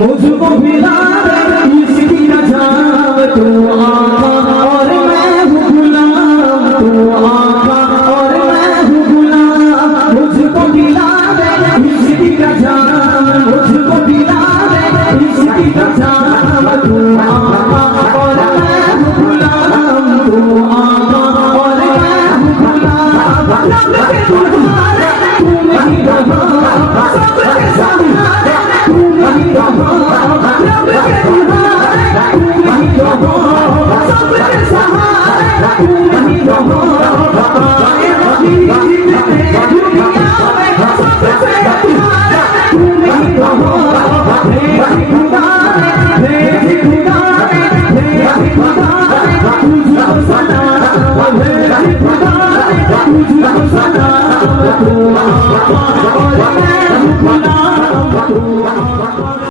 मुझको मिला इसकी नजाम, तू आका और मैं हूँ गुलाम, तू आका और मैं हूँ गुलाम। मुझको मिला इसकी नजाम, मुझको मिला इसकी नजाम, तू आका और मैं हूँ गुलाम, तू आका और मैं हूँ गुलाम। रब के दुल्हारे तू नहीं रहा, सबके सहारे तू नहीं रहा, रब के दुल्हारे तू नहीं रहा, सबके सहारे तू नहीं रहा। आए हबीब तेरे दुनिया में सबसे प्यारा तू नहीं रहा। भेज खुदा ने, भेज खुदा ने, भेज खुदा ने तुझको सलाम, भेज खुदा ने तुझको सलाम, तू आका और मैं हूँ गुलाम, तू आका।